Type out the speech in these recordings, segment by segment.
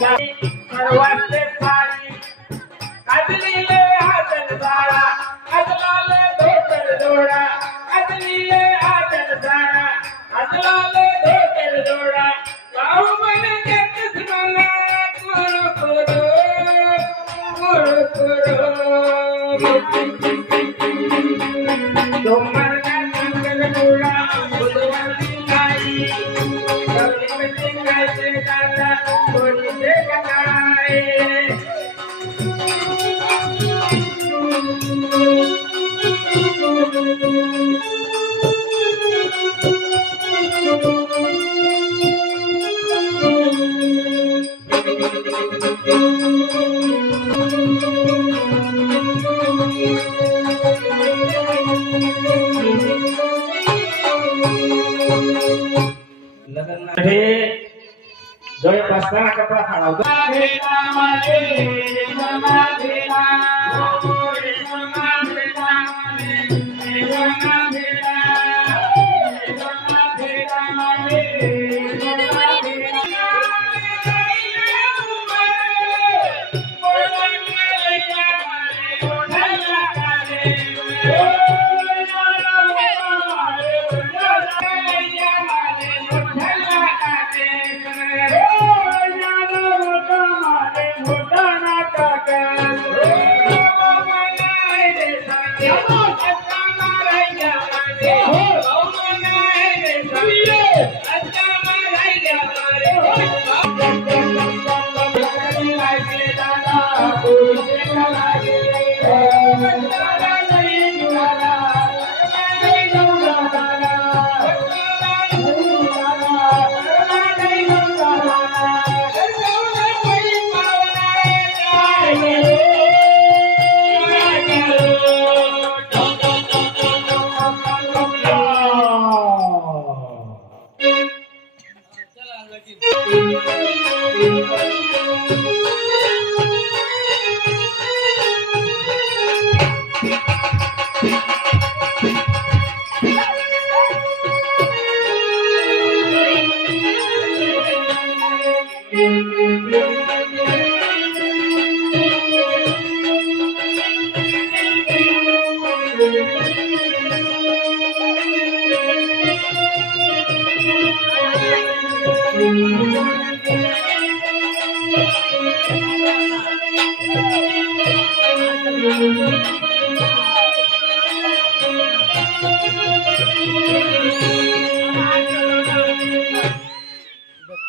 सर्वांचे सारी अजलीले हातन सारा अजलाले धोतर जोडा अजलीले हातन सारा अजलाले धोतर जोडा गाव मन घेत मला कुरु डोंगर संगल जोडा बुधवारी नाही कवली सिंगाचे दादा कोणी ते कनाय जय पास्ता कपड़ा खाना भेला मारे समा भेला ओरे समा भेला मारे समा भेला मारे समा भेला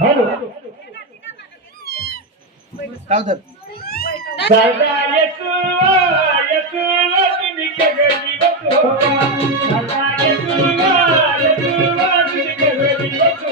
हेलो काउदर दादा येसु तुम्ही केली बसो दादा येसु तुम्ही केली बसो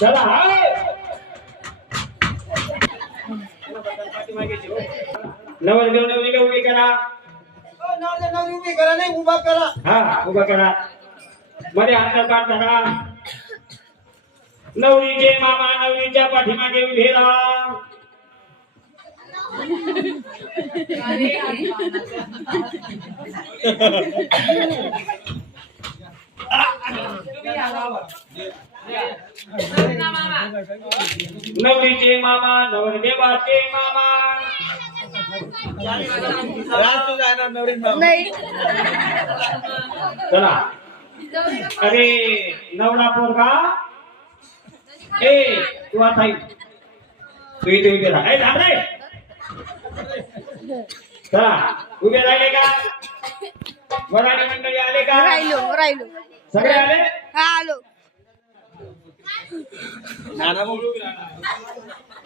चला नवरदेव उभी करा नवरदेव उभी करा नाही उभा करा हा उभा करा मध्ये हात काढ धरा नवरीचे मामा नवरीच्या पाठीमागे उभे राहा नवरीचे मामा नवरदेवाचे मामा नाही चला अरे नवरा पोरगा ए तू आता तू इथे उभे राहा ए थांब रे चला उभे राहिले का वराडी मंडळी आले का राहिलो सगळे आले हा आलो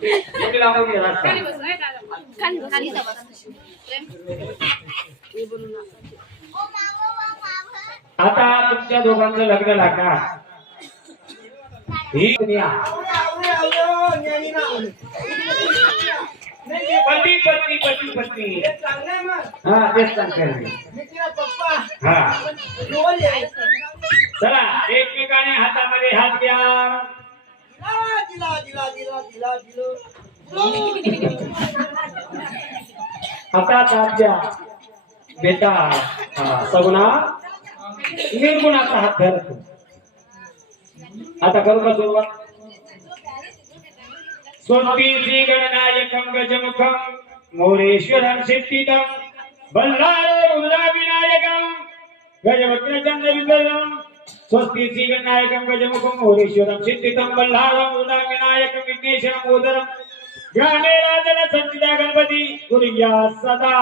किती लांब उभे राहता आता तुमच्या दोघांचं लग्न लागणार ही दुनिया पती पत्नी पती पत्नी हा तेच सांगते हा चला एकमेकाने हातामध्ये हात घ्या आता हात घ्या बेटा सगुणा निर्गुणाचा हात धरतो आता करू का सुरुवात स्वस्ति श्री गणनायकं गजमुखं मोरेश्वरं सिद्धिदं बल्लाळं रुद्राविनायकं गजवक्त्रचन्द्रविग्रहं स्वस्ति श्री गणनायकं गजमुखं मोरेश्वरं सिद्धिदं बल्लाळं रुद्राविनायकं विघ्नेश्वरं मोदरं ज्ञाने राजन संचिता गणपती कुर्या सदा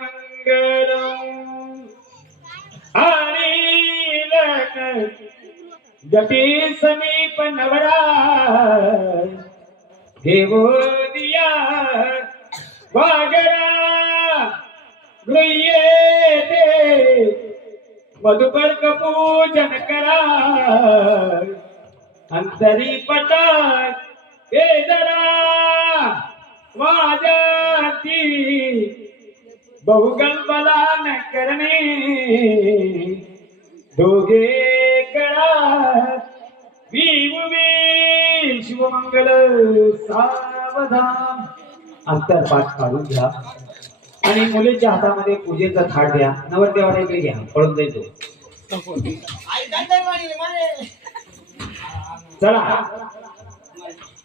मंगलम् आणि लग्न जटी समीप नवरा देवो दिया वागरा गृह्येते मधुकर पूजन करा अंतरी पटात जरा वाजती बहुगल्पला न करणे दोघे करा शिवमंगल सावधान अंतरपाठ काढून घ्या आणि मुलीच्या हातामध्ये पूजेचा थाट द्या नवरदेवाला इकडे घ्या पळून जायचो चला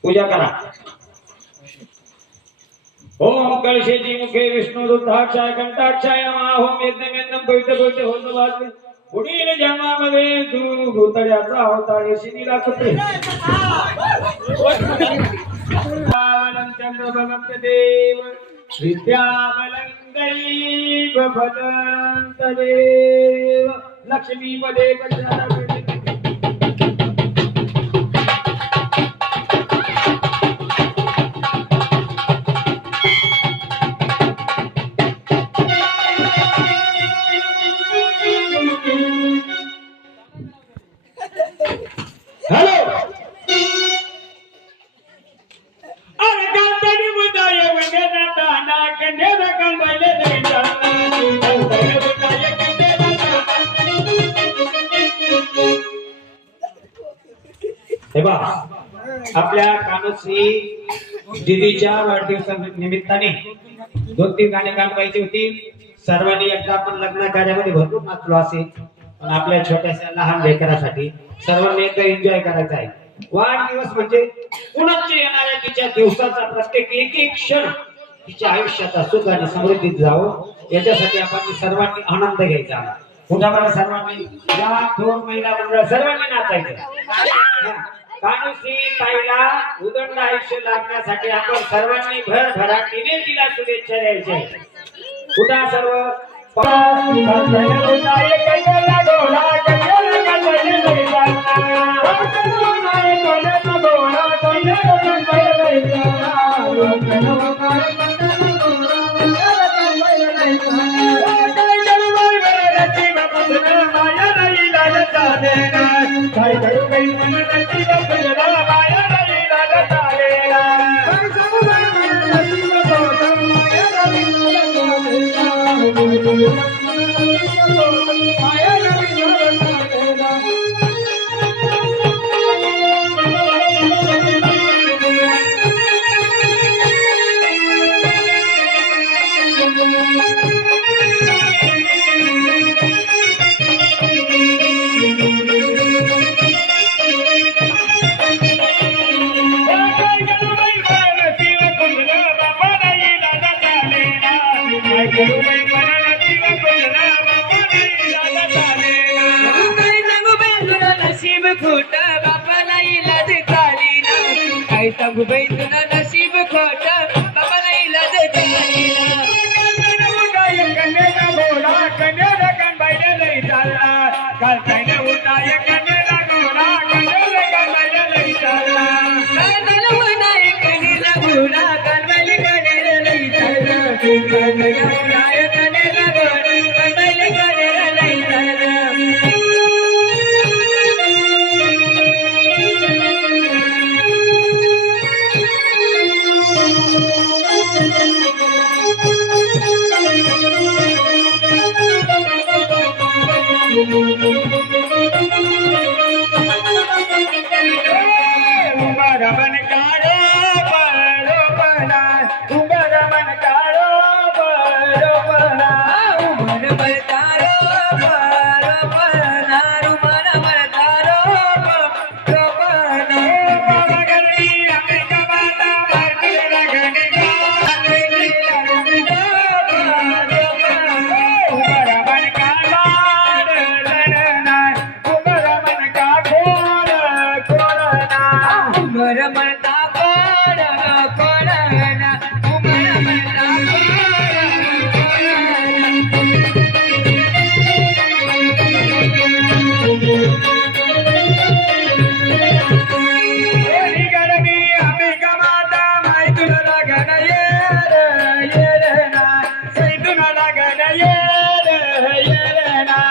पूजा करा ओम कलशेजी मुखे विष्णू रुद्राक्षाय कंठाक्षाय नमः ओम यज्ञमेन्नं पवित्र पवित्र होतवाद पुढील जन्मामध्ये तू भूतळ्याचा अवतार शिनीला कुत्रे चंद्रभगंत देव विद्याबलं दैव भगंत देव लक्ष्मी पदे आपल्या कानश्री दीदीच्या वाढदिवसा निमित्ताने 2-3 गाणे गायची होती सर्वांनी एकदा आपण लग्न कार्यामध्ये भरपूर नाचलो असेल पण आपल्या छोट्याशा लहान लेकरासाठी सर्वांनी एकदा एन्जॉय करायचा आहे वाढदिवस म्हणजे पुनश्च येणाऱ्या तिच्या दिवसाचा प्रत्येक एक क्षण तिच्या आयुष्याचा सुख आणि समृद्धीत जावं याच्यासाठी आपण सर्वांनी आनंद घ्यायचा पुन्हा सर्वांनी या 2 महिला मंडळ सर्वांनी नाचायचं कानुश्री ताईला उदंड आयुष्य लागण्यासाठी आपण सर्वांनी भरभराटीने तिला शुभेच्छा द्यायच्या कुठं सर्व खोट बापाला इलाज झाली ना काय सांगू बाई तुला नशीब खोट बापाला इलाज झाली ना कन्याला घोडा कन्याला कानबाईला लई चालला काल ताईने उठाय कन्याला घोडा कन्याला कानबाईला लई चालला कानाला उडाय कन्याला घोडा कानबाईला कन्याला लई चालला कानाला उडाय कन्याला घोडा कानबाईला कन्याला लई चालला उंबरमन काढो बरोबरा उंबरमन काढो बरोबरा उमर बरतारो बरोबरना उमर बरतारो बरोबरना बाबा गरडी आम्ही कबाता भारतीला गणिका उंबरमन काढो लढना उंबरमन काढो कोरना उमर मरता कोण कोणना उमर मरता ओरी गरडी आम्ही कबाता माहितीला लागण ये रे ना सैदुना लागण ये रे ना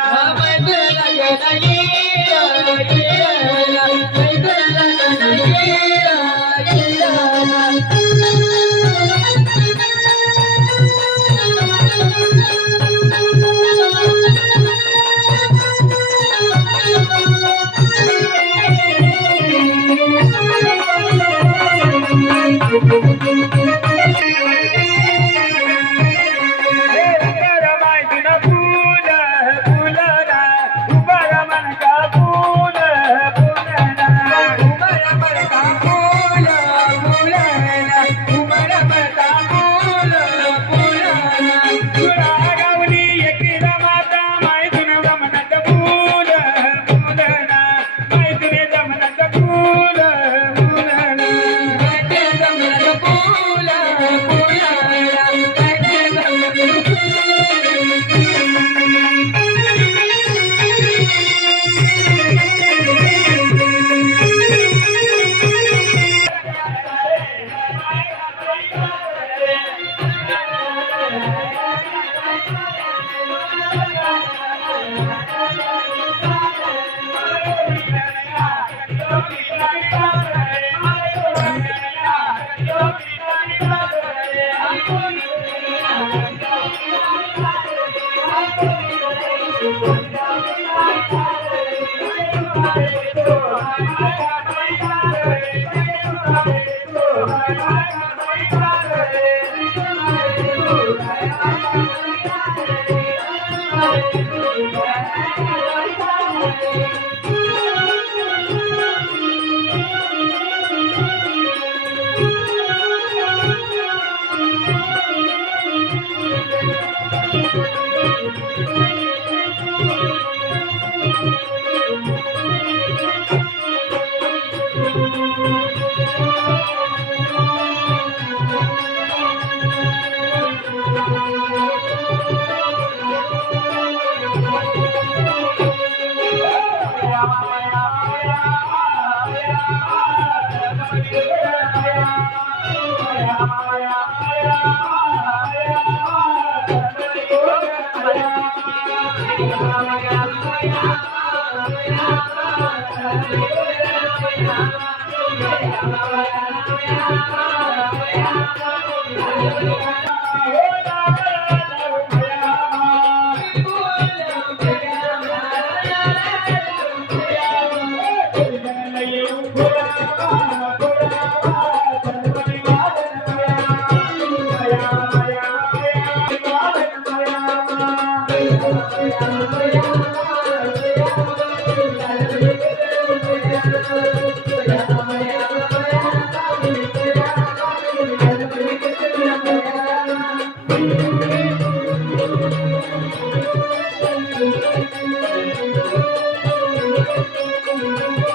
Thank you.